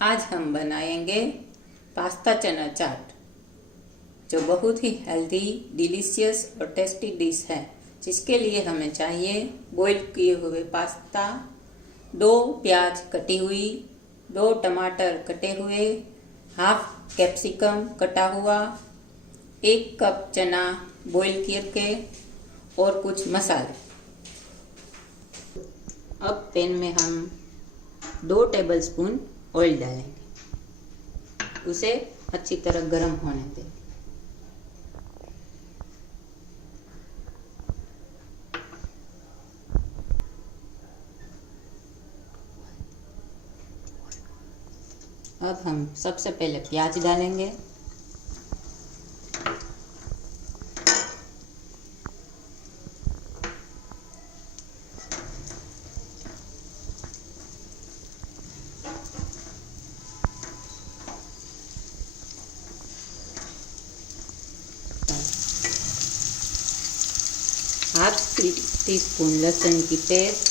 आज हम बनाएंगे पास्ता चना चाट, जो बहुत ही हेल्दी, डिलीशियस और टेस्टी डिश है। जिसके लिए हमें चाहिए बॉईल किए हुए पास्ता, 2 प्याज कटी हुई, 2 टमाटर कटे हुए, हाफ कैप्सिकम कटा हुआ, 1 कप चना बॉईल करके और कुछ मसाले। अब पैन में हम 2 टेबलस्पून ऑयल डालेंगे, उसे अच्छी तरह गर्म होने दें। अब हम सबसे पहले प्याज डालेंगे, हाफ टी स्पून लहसुन की पेस्ट,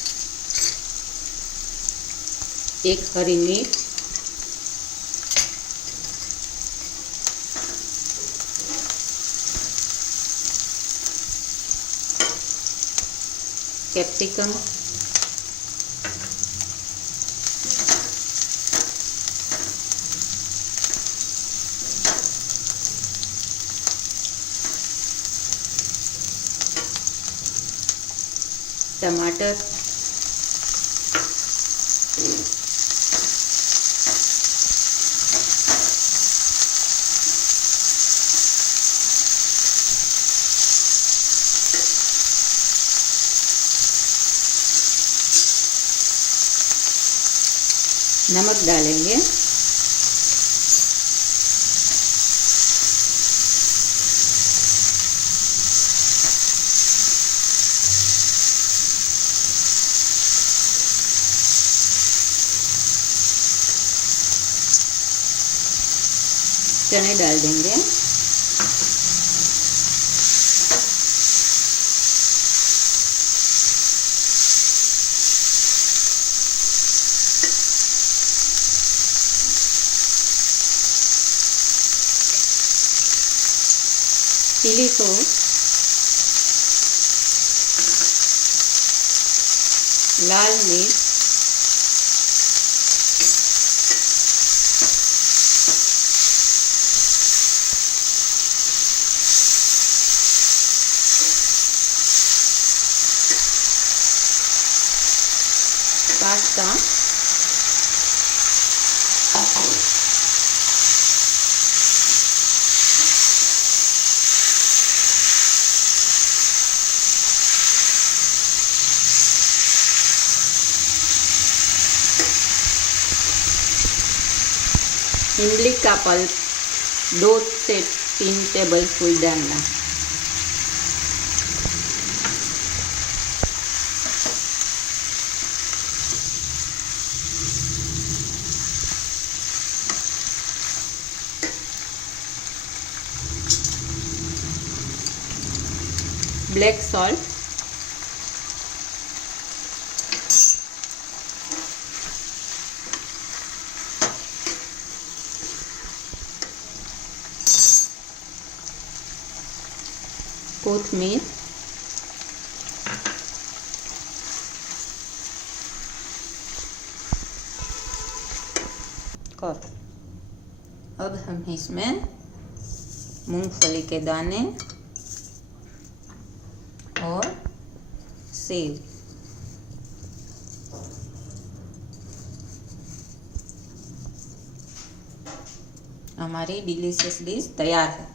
1 हरी मिर्च, कैप्सिकम, टमाटर, नमक डालेंगे, चने डाल देंगे, चिली सॉस, लाल मिर्च, पास्ता, इमली का पल्प 2 से 3 टेबलस्पून डालना, ब्लैक सॉल्ट, कोथमीर, और अब हम इसमें मूंगफली के दाने और सेव, हमारी डिलीशियस डिश तैयार है।